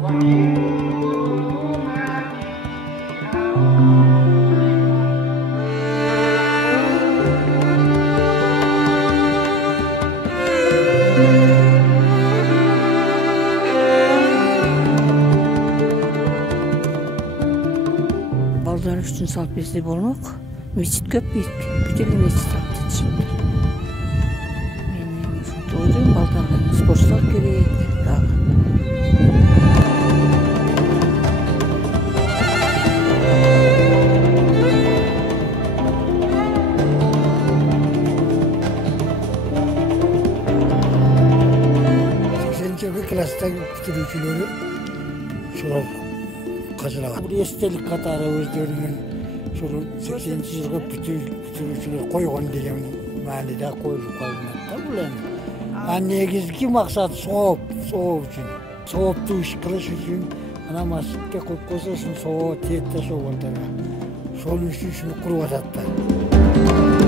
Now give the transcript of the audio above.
Балдар үчүн салып берсе болмок. Мечит көп, бүт эле мечит салып жатышат. Мен ошентип ойлойм, балдарга спортзал керек дагы. Класстагы бүтүрүүчүлөрү ошол кажылагат. Бир эстелик катары өздөрүнүн ошол 80-жылга бүтүрүүчүлөр койгон деген мааниде коюлуп калган да бул эми. Негизги максат сооп үчүн. Сооптуу иш кылыш үчүн ана масжидке коюп койсо ошол соо тиет да ошол балдарга. Ошол үчүн ушуну куруп атат да.